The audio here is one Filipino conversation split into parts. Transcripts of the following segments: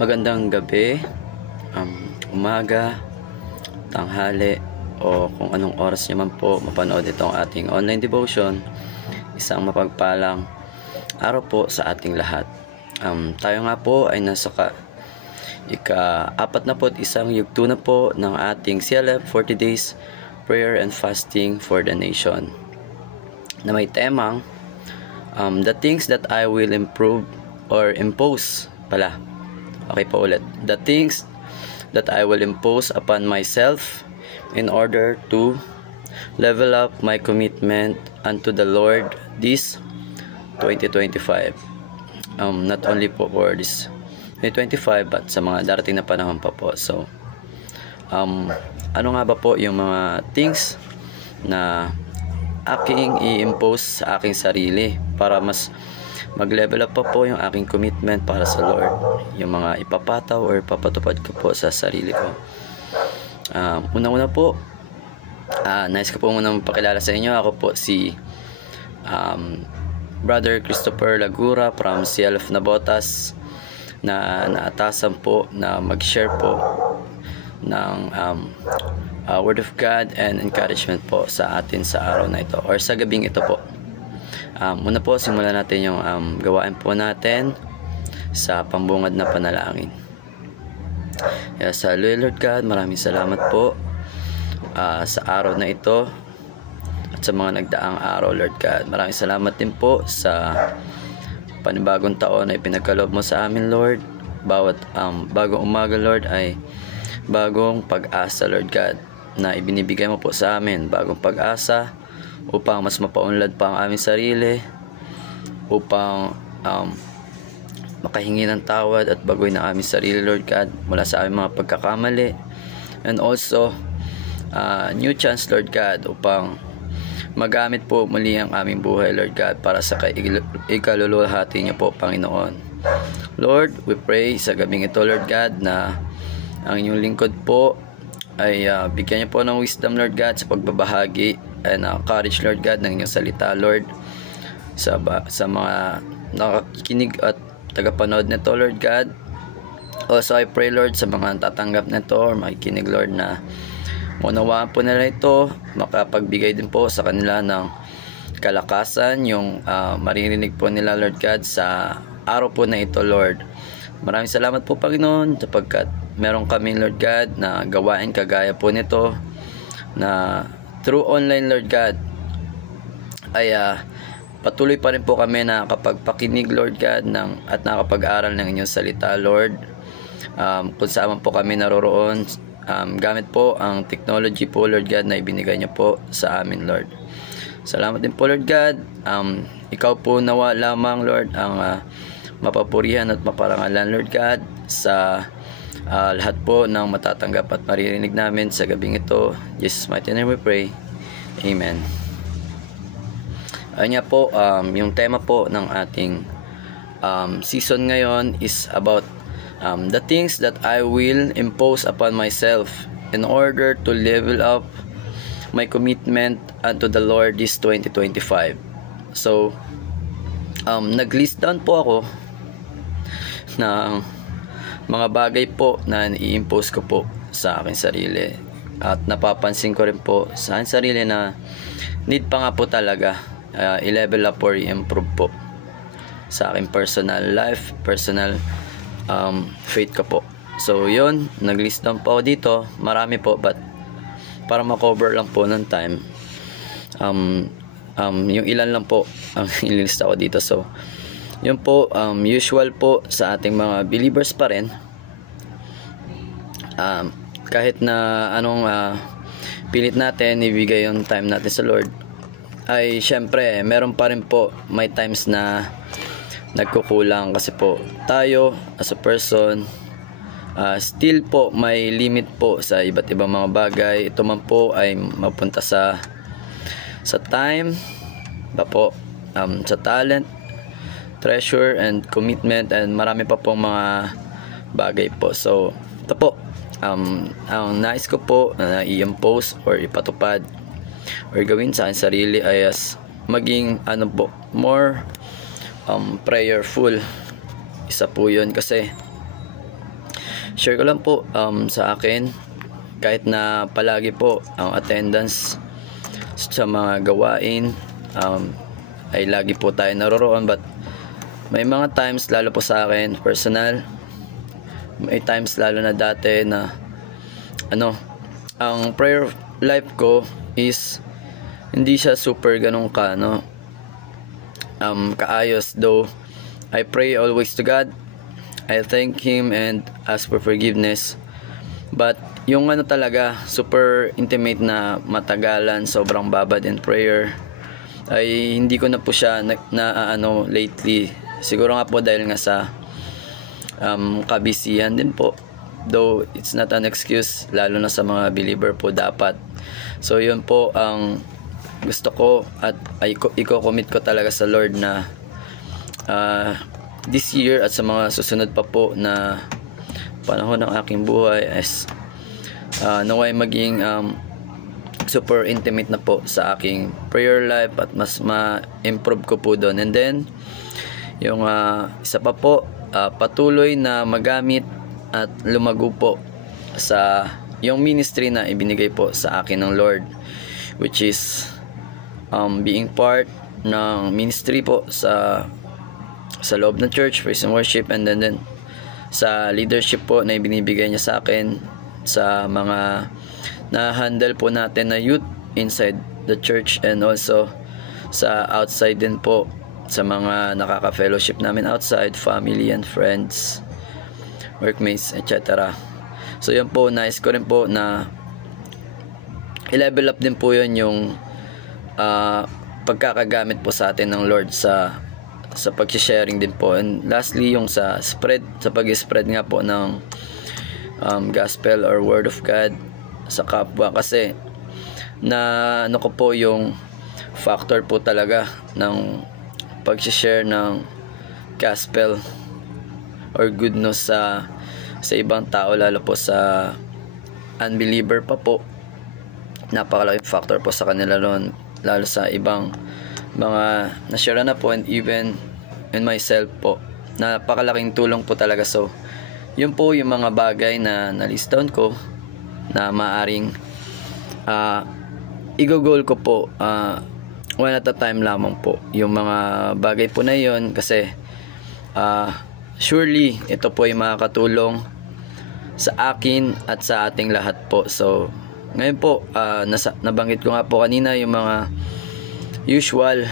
Magandang gabi, umaga, tanghali, o kung anong oras nyo man po mapanood itong ating online devotion. Isang mapagpalang araw po sa ating lahat. Tayo nga po ay nasa ika-41 yugto na po ng ating CLF 40 Days Prayer and Fasting for the Nation, na may temang the things that I will improve or impose pala. Okay po ulit. The things that I will impose upon myself in order to level up my commitment unto the Lord this 2025. Not only po for this 2025 but sa mga darating na panahon pa po. So, ano nga ba po yung mga things na aking i-impose sa aking sarili para mas mag-level up pa po yung aking commitment para sa Lord, yung mga ipapataw or ipapatupad ko po sa sarili ko. Una-una po, nice ko po muna magpakilala sa inyo. Ako po si Brother Christopher Lagura from CLF Nabotas, na naatasan po na mag-share po ng Word of God and encouragement po sa atin sa araw na ito or sa gabing ito po. Muna po, simulan natin yung gawain po natin sa pambungad na panalangin. Yes, Lord God, maraming salamat po sa araw na ito at sa mga nagdaang araw, Lord God. Maraming salamat din po sa panibagong taon na ipinagkaloob mo sa amin, Lord. Bawat bagong umaga, Lord, ay bagong pag-asa, Lord God, na ibinibigay mo po sa amin. Bagong pag-asa upang mas mapaunlad pa ang aming sarili, upang makahingi ng tawad at baguhin ang aming sarili, Lord God, mula sa aming mga pagkakamali, and also new chance, Lord God, upang magamit po muli ang aming buhay, Lord God, para sa ikaluluhati niyo po, Panginoon. Lord, we pray sa gabing ito, Lord God, na ang inyong lingkod po ay bigyan niyo po ng wisdom, Lord God, sa pagbabahagi and courage, Lord God, ng inyong salita, Lord, sa mga nakikinig at tagapanood nito, Lord God. Also, I pray, Lord, sa mga tatanggap nito or makikinig, Lord, na maunawaan po nila ito, makapagbigay din po sa kanila ng kalakasan, yung maririnig po nila, Lord God, sa araw po na ito, Lord. Maraming salamat po, Panginoon, sapagkat meron kami, Lord God, na gawain kagaya po nito, na through online, Lord God, ay patuloy pa rin po kami na kapagpakinig, Lord God, at nakapag-aral ng inyong salita, Lord. Kung saan po kami naroroon, gamit po ang technology po, Lord God, na ibinigay niyo po sa amin, Lord. Salamat din po, Lord God. Ikaw po nawa lamang, Lord, ang mapapurihan at maparangalan, Lord God, sa lahat po ng matatanggap at maririnig namin sa gabing ito. Jesus' mighty name we pray. Amen. Ayun nga po, yung tema po ng ating season ngayon is about the things that I will impose upon myself in order to level up my commitment unto the Lord this 2025. So, nag-list down po ako ng mga bagay po na i-impose ko po sa aking sarili, at napapansin ko rin po sa aking sarili na need pa nga po talaga i-level up or i-improve po sa aking personal life, personal faith ko po. So yun, nag-list down po ako dito. Marami po, but para ma-cover lang po ng time, yung ilan lang po ang ililista ko dito. So yun po, usual po sa ating mga believers pa rin, kahit na anong pilit natin ibigay yung time natin sa Lord, ay syempre meron pa rin po may times na nagkukulang, kasi po tayo as a person still po may limit po sa iba't ibang mga bagay. Ito man po ay mapunta sa time ba po, sa talent, treasure, and commitment, and marami pa pong mga bagay po. So ito po, ang nais ko po na i-impose or ipatupad or gawin sa aking sarili ay maging more prayerful. Isa po yun, kasi share ko lang po sa akin, kahit na palagi po ang attendance sa mga gawain ay lagi po tayo naroroon, but may mga times, lalo po sa akin personal, may times lalo na dati na ang prayer life ko is hindi siya super ganun kaayos. Though I pray always to God, I thank Him and ask for forgiveness, but yung talaga super intimate na matagalan, sobrang babad in prayer, ay hindi ko na po siya lately. Siguro nga po dahil nga sa kabisihan din po, though it's not an excuse, lalo na sa mga believer po dapat. So yun po ang gusto ko, at i-commit ko talaga sa Lord na this year at sa mga susunod pa po na panahon ng aking buhay is naway maging super intimate na po sa aking prayer life, at mas ma-improve ko po doon. And then yung isa pa po, patuloy na magamit at lumago po sa yung ministry na ibinigay po sa akin ng Lord, which is being part ng ministry po sa loob ng church, praise and worship, and then sa leadership po na ibinibigay niya sa akin sa mga na-handle po natin na youth inside the church, and also sa outside din po sa mga nakaka-fellowship namin outside, family and friends, workmates, etc. So yun po, nais ko rin po na i-level up din po yun yung pagkakagamit po sa atin ng Lord sa pag-sharing din po. And lastly, yung sa pag-spread nga po ng gospel or word of God sa kapwa, kasi na ko po yung factor po talaga ng pag-share ng gospel or good news sa ibang tao, lalo po sa unbeliever pa po. Napakalaking factor po sa kanila noon, lalo sa ibang mga na-share na po, and even in myself po, napakalaking tulong po talaga. So yun po yung mga bagay na na-list down ko na maaring i-goal ko po one at a time lamang po yung mga bagay po na yun, kasi surely ito po ay makakatulong sa akin at sa ating lahat po. So ngayon po, nabanggit ko nga po kanina yung mga usual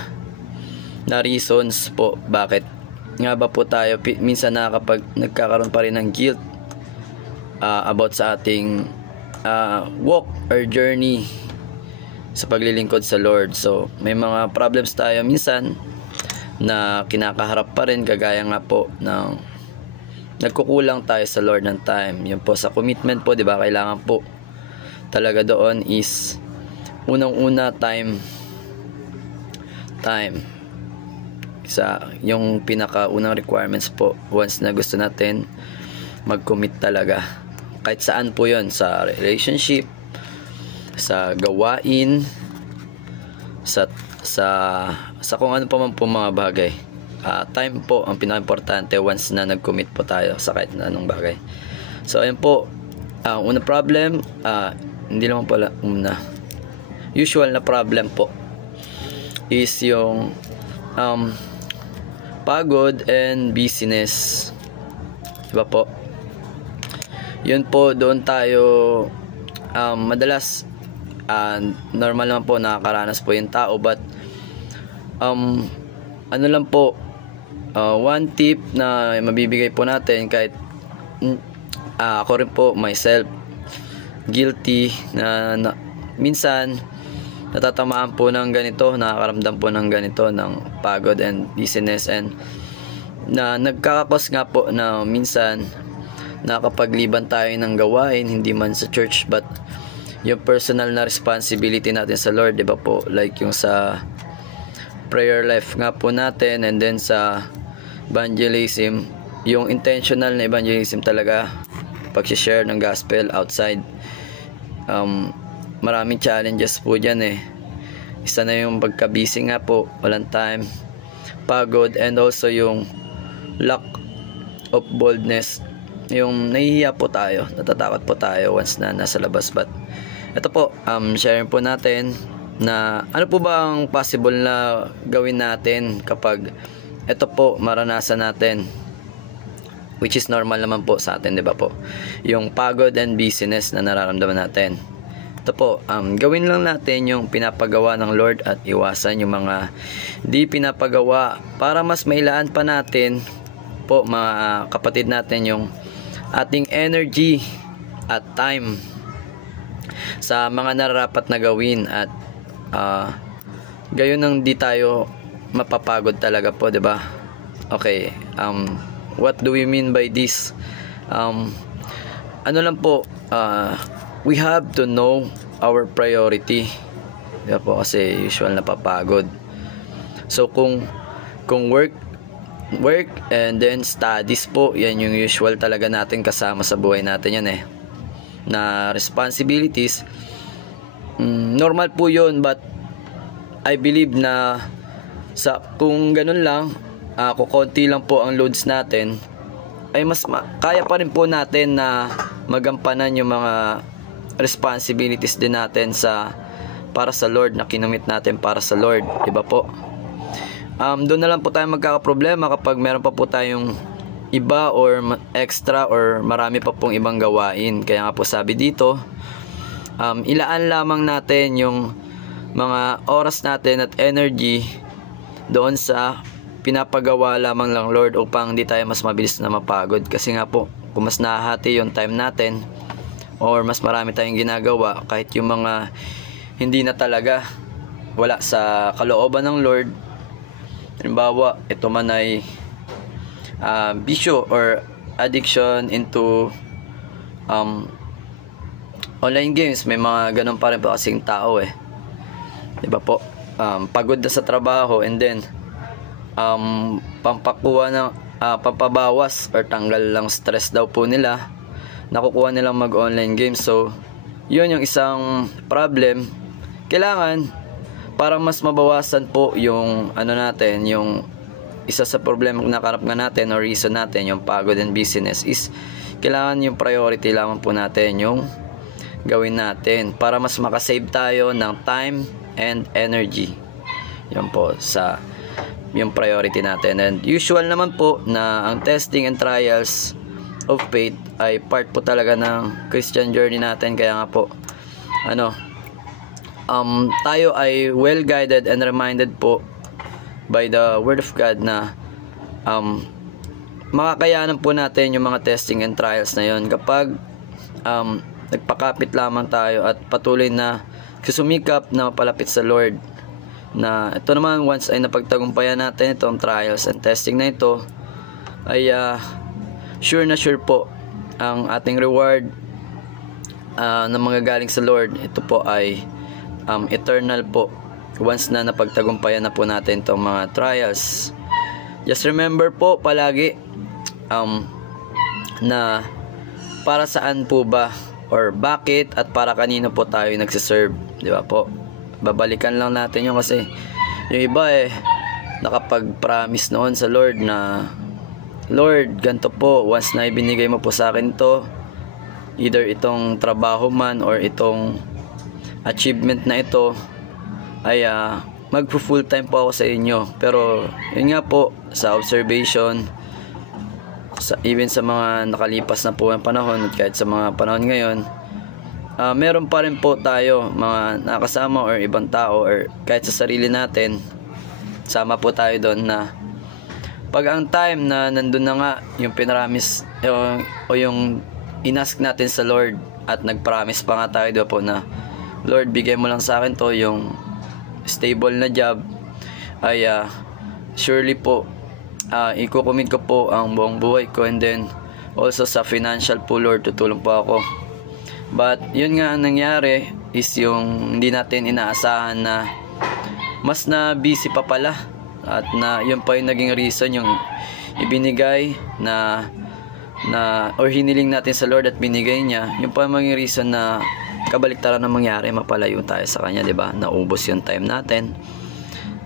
na reasons po bakit nga ba po tayo minsan nagkakaroon pa rin ng guilt about sa ating walk or journey sa paglilingkod sa Lord. So may mga problems tayo minsan na kinakaharap pa rin, kagaya nga po ng nagkukulang tayo sa Lord ng time. Yun po sa commitment po, di ba? Kailangan po talaga doon is unang-una time sa yung pinakaunang requirements po once na gusto natin mag-commit talaga, kahit saan po yon, sa relationship, sa gawain, sa kung ano pa man po mga bagay. Time po ang pinaka-importante once na nag-commit po tayo sa kahit na anong bagay. So ayun po, unang problem, hindi naman pala usual na problem po is yung pagod and busyness, diba po? Yun po, doon tayo madalas normal naman po nakakaranas po yung tao, but ano lang po, one tip na mabibigay po natin, kahit ako rin po myself guilty na minsan natatamaan po ng ganito, nakakaramdam po ng ganito, ng pagod and busyness, and na nagkakakos nga po na minsan nakapagliban tayo ng gawain, hindi man sa church but yung personal na responsibility natin sa Lord, diba po, like yung sa prayer life nga po natin, and then sa evangelism, yung intentional na evangelism talaga, pag-share ng gospel outside. Maraming challenges po dyan Isa na yung pagka-busy nga po, walang time, pagod, and also yung lack of boldness yung nahihiya po tayo, natatakot po tayo once na nasa labas. But ito po, sharing po natin na ano po ba ang possible na gawin natin kapag ito po maranasan natin, which is normal naman po sa atin, di ba po, yung pagod and busyness na nararamdaman natin. Ito po, gawin lang natin yung pinapagawa ng Lord at iwasan yung mga di pinapagawa para mas mailaan pa natin po, mga kapatid natin, yung ating energy at time sa mga nararapat na gawin, at gayon nang di tayo mapapagod talaga po, 'di ba? Okay, what do we mean by this? Ano lang po, we have to know our priority. 'Di ba po, kasi usual napapagod. So kung work and then studies po, yan yung usual talaga natin kasama sa buhay natin yan na responsibilities. Normal po yun, but I believe na kung ganun lang, kukunti lang po ang loads natin, ay kaya pa rin po natin na magampanan yung mga responsibilities din natin para sa Lord, na kinumit natin para sa Lord, diba po? Doon na lang po tayo magkakaproblema kapag meron pa po tayong iba or extra or marami pa pong ibang gawain. Kaya nga po sabi dito, ilaan lamang natin yung mga oras natin at energy doon sa pinapagawa lamang lang Lord, upang hindi tayo mas mabilis na mapagod. Kasi nga po, kung mas nahati yung time natin or mas marami tayong ginagawa, kahit yung mga hindi na talaga wala sa kalooban ng Lord, halimbawa ito man ay bisyo or addiction into online games, may mga ganun pa rin po kasing tao diba po, pagod na sa trabaho, and then pampakuha ng pampabawas or tanggal lang stress daw po nila, nakukuha nilang mag online games. So yun yung isang problem. Kailangan, para mas mabawasan po yung natin, yung isa sa problema na nakarap nga natin or reason natin, yung pagod and busyness, is kailangan yung priority lamang po natin yung gawin natin para mas makasave tayo ng time and energy. Yan po sa yung priority natin. And usual naman po na ang testing and trials of faith ay part po talaga ng Christian journey natin. Kaya nga po tayo ay well guided and reminded po by the word of God na makakayanan po natin yung mga testing and trials na yon kapag nagpakapit lamang tayo at patuloy na susumikap na mapalapit sa Lord. Na ito naman, once ay napagtagumpayan natin itong trials and testing na ito, ay sure na sure po ang ating reward na manggagaling sa Lord. Ito po ay eternal po once na napagtagumpayan na po natin itong mga trials. Just remember po palagi na para saan po ba or bakit at para kanino po tayo nagsiserve, di ba po? Babalikan lang natin yun, kasi yung iba nakapag-promise noon sa Lord na, Lord, ganito po, once na ibinigay mo po sa akin to, either itong trabaho man or itong achievement na ito, ay mag-full time po ako sa inyo. Pero yun nga po, sa observation, even sa mga nakalipas na po ng panahon at kahit sa mga panahon ngayon, meron pa rin po tayo mga nakasama or ibang tao or kahit sa sarili natin, sama po tayo doon na pag ang time na nandun na nga yung pinramis o yung inask natin sa Lord at nagpromise pa nga tayo doon po na, Lord, bigay mo lang sa akin to, yung stable na job, ay surely po ikukumit ko po ang buong buhay ko, and then also sa financial po, Lord, tutulong po ako. But yun nga ang nangyari is yung hindi natin inaasahan na mas na busy pa pala, at na yun pa yung naging reason, yung ibinigay na or hiniling natin sa Lord at binigay niya, yun pa yung maging reason na kabaliktaran na mangyari, mapalayo tayo sa kanya, di ba? Naubos yung time natin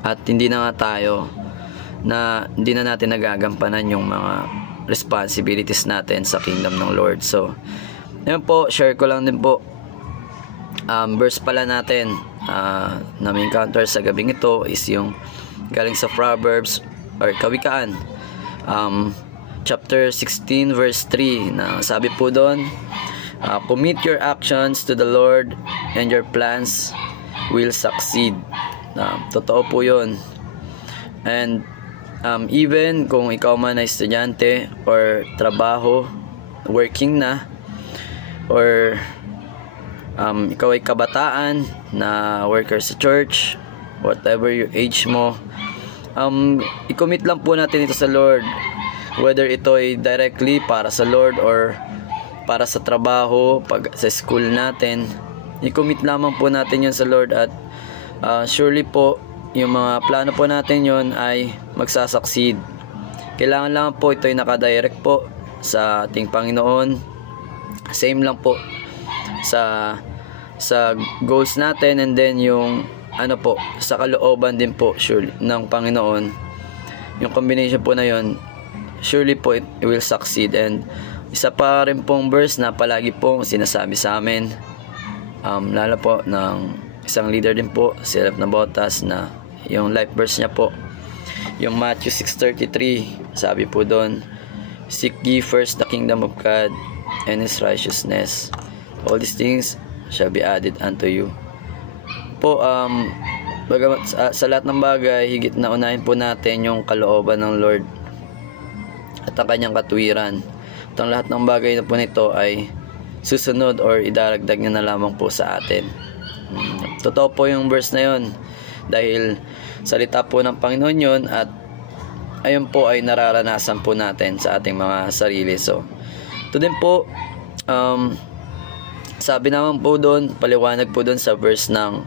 at hindi na natin nagagampanan yung mga responsibilities natin sa kingdom ng Lord. So, yun po, share ko lang din po. Verse pala natin na may encounter sa gabing ito is yung galing sa Proverbs or Kawikaan, chapter 16 verse 3, na sabi po doon, commit your actions to the Lord and your plans will succeed. Totoo po yun. And even kung ikaw man ay estudyante or trabaho, working na, or ikaw ay kabataan na worker sa church, whatever your age mo, i-commit lang po natin ito sa Lord, whether ito ay directly para sa Lord or para sa trabaho, pag sa school natin, i-commit lamang po natin yun sa Lord, at surely po yung mga plano po natin yun ay magsasucceed. Kailangan lang po ito ay nakadirect po sa ating Panginoon. Same lang po sa goals natin, and then yung po sa kalooban din po surely ng Panginoon. Yung combination po na yun, surely po it will succeed. And isa pa rin pong verse na palagi pong sinasabi sa amin, lalo po ng isang leader din po, si Rep. Nabotas, na yung life verse niya po, yung Matthew 6:33, sabi po doon, seek ye first the kingdom of God and His righteousness, all these things shall be added unto you. Po, bagamat sa lahat ng bagay, higit na unahin po natin yung kalooban ng Lord at ang kanyang katuwiran. At ang lahat ng bagay na po nito ay susunod or idaragdag niya na lamang po sa atin. Totoo po yung verse na yun, dahil salita po ng Panginoon yun, at ayun po ay nararanasan po natin sa ating mga sarili. So, ito din po, sabi naman po doon, paliwanag po doon sa verse ng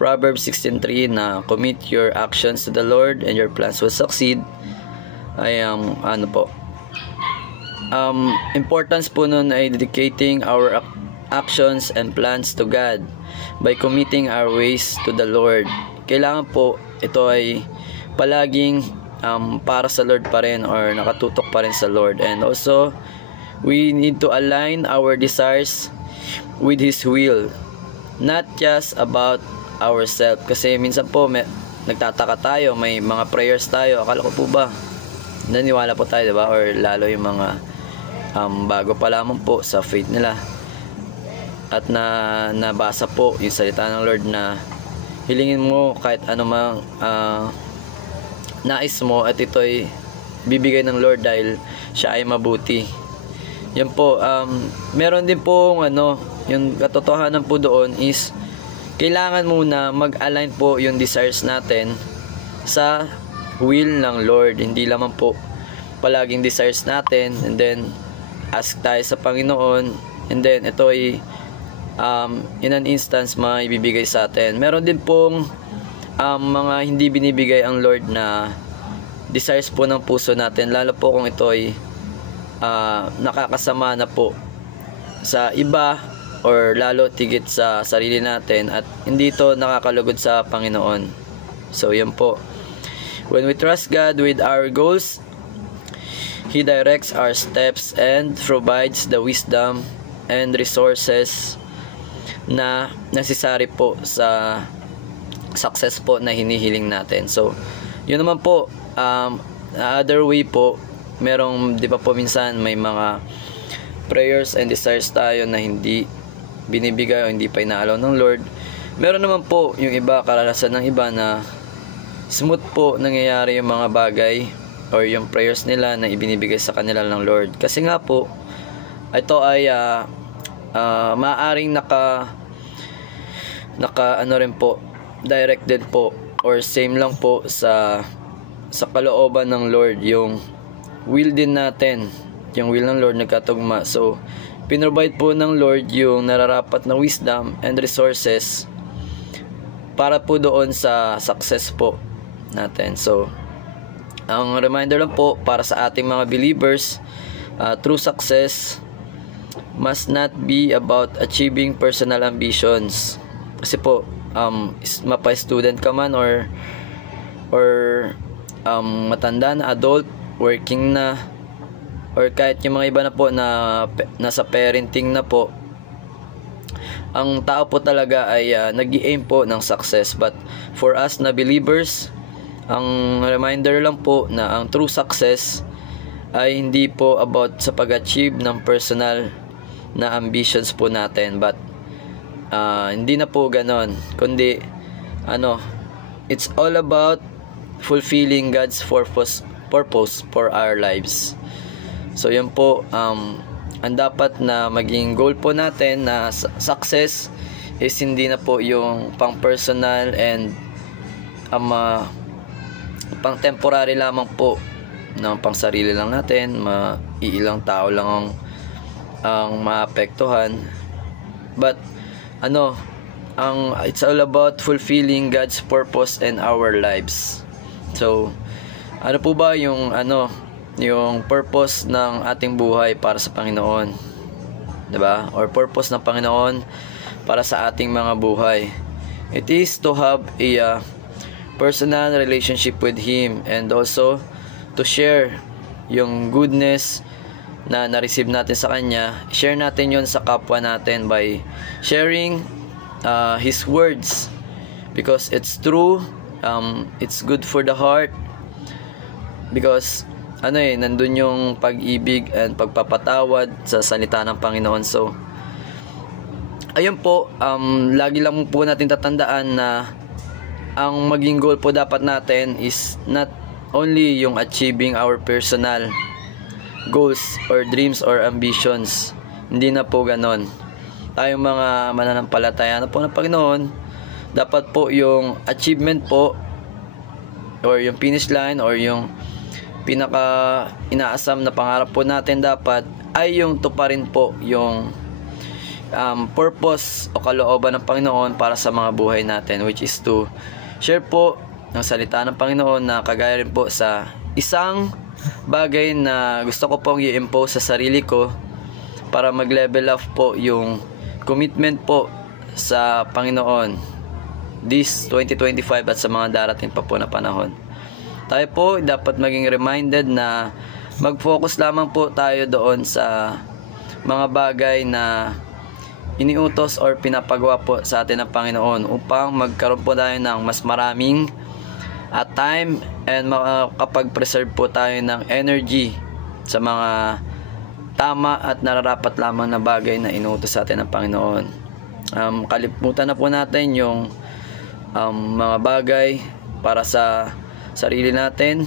Proverbs 16:3 na commit your actions to the Lord and your plans will succeed, ay importance po nun ay dedicating our actions and plans to God by committing our ways to the Lord. Kailangan po ito ay palaging para sa Lord pa rin, or nakatutok pa rin sa Lord. And also, we need to align our desires with His will, not just about ourselves. Kasi minsan po nagtataka tayo, may mga prayers tayo, akala ko po ba naniwala po tayo, diba? Or lalo yung mga bago pa lamang po sa faith nila, at nabasa po yung salita ng Lord na hilingin mo kahit ano mang nais mo, at ito ay bibigay ng Lord dahil siya ay mabuti. Yan po, meron din po yung katotohanan po doon is kailangan muna mag-align po yung desires natin sa will ng Lord. Hindi lamang po palaging desires natin and then ask tayo sa Panginoon, and then ito ay in an instance maibibigay sa atin. Meron din pong mga hindi binibigay ang Lord na desires po ng puso natin, lalo po kung ito ay nakakasama na po sa iba or lalo tigit sa sarili natin, at hindi ito nakakalugod sa Panginoon. So yan po, when we trust God with our goals, He directs our steps and provides the wisdom and resources na necessary po sa success po na hinihiling natin. So yun naman po, other way po, merong di ba po minsan may mga prayers and desires tayo na hindi binibigay o hindi pa inaalaw ng Lord. Meron naman po yung iba, karanasan ng iba na smooth po nangyayari yung mga bagay or yung prayers nila na ibinibigay sa kanila ng Lord. Kasi nga po, ito ay maaaring naka rin po, directed po or same lang po sa kalooban ng Lord, yung will din natin, yung will ng Lord nagkatugma. So pinrovide po ng Lord yung nararapat na wisdom and resources para po doon sa success po natin. So ang reminder lang po para sa ating mga believers, true success must not be about achieving personal ambitions. Kasi po, mapa-student ka man or matanda na adult, working na, or kahit yung mga iba na po na nasa parenting na po, ang tao po talaga ay nag-i-aim po ng success. But for us na believers, ang reminder lang po na ang true success ay hindi po about sa pag-achieve ng personal na ambitions po natin, but hindi na po ganon, kundi it's all about fulfilling God's purpose for our lives. So yun po, ang dapat na maging goal po natin na success is hindi na po yung pang personal and pang temporary lamang po, na pang sarili lang natin, iilang tao lang ang maapektuhan. But it's all about fulfilling God's purpose in our lives. So ano po ba yung yung purpose ng ating buhay para sa Panginoon, 'di ba? Or purpose ng Panginoon para sa ating mga buhay. It is to have a personal relationship with Him, and also to share yung goodness na na-receive natin sa Kanya. Share natin yon sa kapwa natin by sharing His words, because it's true, it's good for the heart, because nandun yung pag-ibig and pagpapatawad sa salita ng Panginoon. So ayun po, lagi lang po natin tatandaan na ang maging goal po dapat natin is not only yung achieving our personal goals or dreams or ambitions. Hindi na po ganon. Tayong mga mananampalataya na po ng Panginoon, dapat po yung achievement po, or yung finish line, or yung pinaka inaasam na pangarap po natin, dapat ay yung tuparin po yung purpose o kalooban ng Panginoon para sa mga buhay natin, which is to share po ng salita ng Panginoon, na kagaya rin po sa isang bagay na gusto ko pong i-impose sa sarili ko para mag-level up po yung commitment po sa Panginoon this 2025 at sa mga darating pa po na panahon. Tayo po dapat maging reminded na mag-focus lamang po tayo doon sa mga bagay na iniutos or pinapagawa po sa atin ng Panginoon, upang magkaroon po tayo ng mas maraming time and makapag-preserve po tayo ng energy sa mga tama at nararapat lamang na bagay na inuutos sa atin ng Panginoon. Kalimutan na po natin yung mga bagay para sa sarili natin.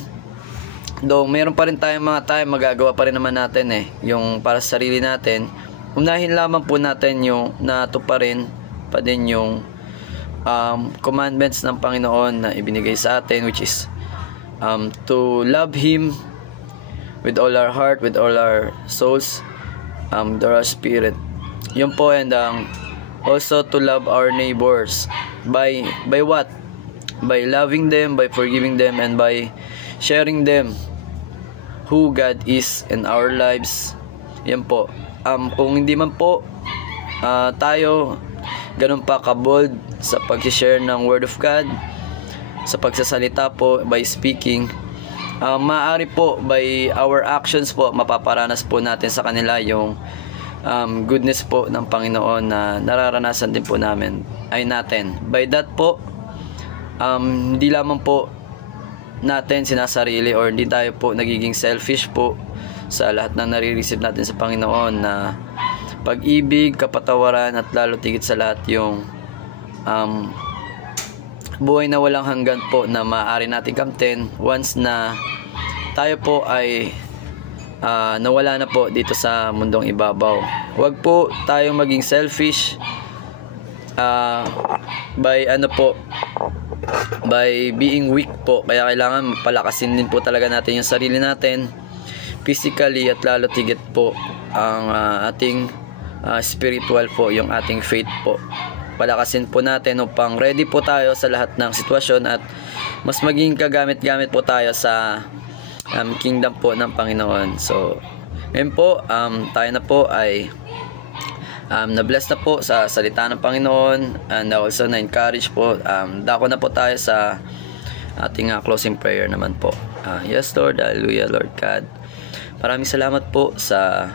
Though meron pa rin tayong mga time, magagawa pa rin naman natin yung para sa sarili natin. Unahin lamang po natin yung natuparin pa din yung commandments ng Panginoon na ibinigay sa atin, which is to love Him with all our heart, with all our souls, with our spirit. Yun po, and also to love our neighbors by what? By loving them, by forgiving them, and by sharing them who God is in our lives. Yan po. Kung hindi man po tayo ganun pa kabold sa pag-share ng Word of God, sa pagsasalita po, by speaking, maaari po by our actions po, mapaparanas po natin sa kanila yung goodness po ng Panginoon na nararanasan din po natin. By that po, hindi lamang po natin sinasarili, or hindi tayo po nagiging selfish po sa lahat ng nare-receive natin sa Panginoon, na pag-ibig, kapatawaran, at lalo tigit sa lahat yung buhay na walang hanggan po na maaari natin kamtin once na tayo po ay nawala na po dito sa mundong ibabaw. Huwag po tayong maging selfish by being weak po. Kaya kailangan palakasin din po talaga natin yung sarili natin physically, at lalo tigit po ang ating spiritual po, yung ating faith po. Palakasin po natin upang ready po tayo sa lahat ng sitwasyon, at mas maging kagamit-gamit po tayo sa kingdom po ng Panginoon. So ngayon po, tayo na po ay na-bless na po sa salita ng Panginoon, and also na-encourage po. Dako na po tayo sa ating closing prayer naman po. Yes Lord, hallelujah Lord God. Maraming salamat po sa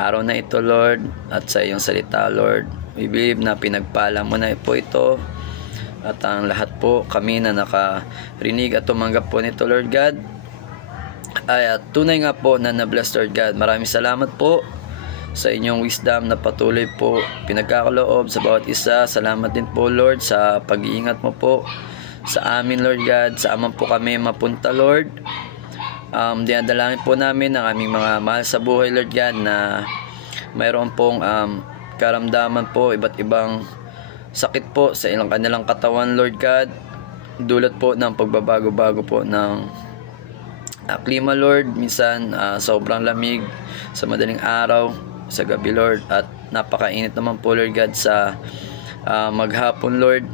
araw na ito, Lord, at sa iyong salita, Lord. We believe na pinagpala mo na po ito, at ang lahat po kami na nakarinig at tumanggap po nito, Lord God, ay tunay nga po na na-bless, Lord God. Maraming salamat po sa inyong wisdom na patuloy po pinagkakaloob sa bawat isa. Salamat din po, Lord, sa pag-iingat mo po sa amin, Lord God. Saan man po kami mapunta, Lord, dinadalangin po namin ang aming mga mahal sa buhay, Lord God, na mayroon pong karamdaman po, iba't ibang sakit po sa ilang kanilang katawan, Lord God, dulot po ng pagbabago-bago po ng klima, Lord. Minsan sobrang lamig sa madaling araw, sa gabi, Lord, at napakainit naman po, Lord God, sa maghapon, Lord.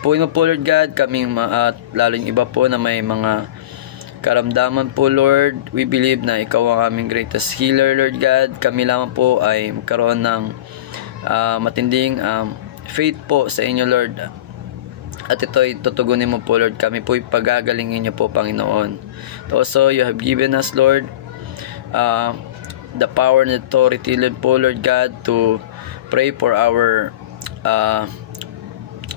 Puin mo po, Lord God, kaming at lalo yung iba po na may mga karamdaman po, Lord. We believe na ikaw ang aming greatest healer, Lord God. Kami lamang po ay magkaroon ng matinding faith po sa inyo, Lord, at ito'y tutugunin mo po, Lord. Kami po'y pagagalingin niyo po, Panginoon. Also, you have given us, Lord, the power and authority, Lord po, Lord God, to pray for our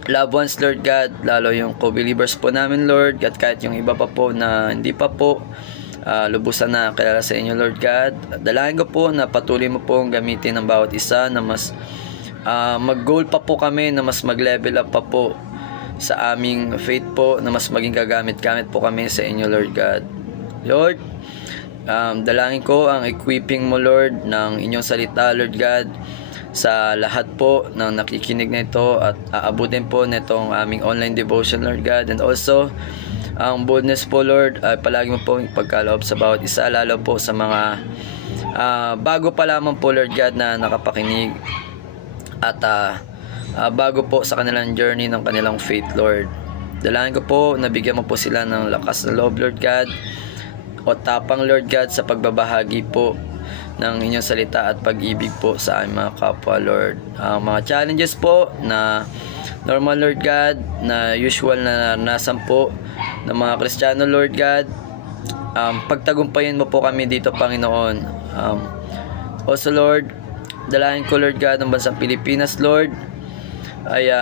loved ones, Lord God, lalo yung co-believers po namin, Lord, at kahit yung iba pa po na hindi pa po lubusan na kilala sa inyo, Lord God. Dalangin ko po na patuloy mo po gamitin ng bawat isa na mas mag-goal pa po kami, na mas mag-level up pa po sa aming faith po, na mas maging kagamit-gamit po kami sa inyo, Lord God. Lord, dalangin ko ang equipping mo, Lord, ng inyong salita, Lord God, sa lahat po ng nakikinig na ito, at aabutin po nitong aming online devotion, Lord God. And also, ang boldness po, Lord, palagi mo po pagkaloob sa bawat isa, lalo po sa mga bago pa lamang po, Lord God, na nakapakinig, at bago po sa kanilang journey ng kanilang faith, Lord. Dalangin ko po, nabigyan mo po sila ng lakas na loob, Lord God, o tapang, Lord God, sa pagbabahagi po ng inyong salita at pag-ibig po sa aming mga kapwa, Lord. Mga challenges po na normal, Lord God, na usual na naranasan po ng mga Kristiyano, Lord God, pagtagumpayin mo po kami dito, Panginoon. Also, Lord, dalangin ko, Lord God, ng bansang Pilipinas, Lord, ay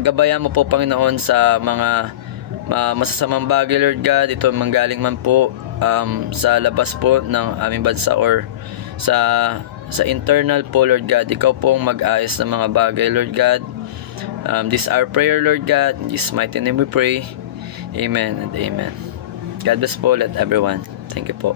gabayan mo po, Panginoon, sa mga masasamang bagay, Lord God, ito manggaling man po sa labas po ng aming bansa or sa internal po, Lord God. Ikaw pong mag-ayos ng mga bagay, Lord God. This is our prayer, Lord God. In this mighty name we pray. Amen and amen. God bless po, let everyone. Thank you po.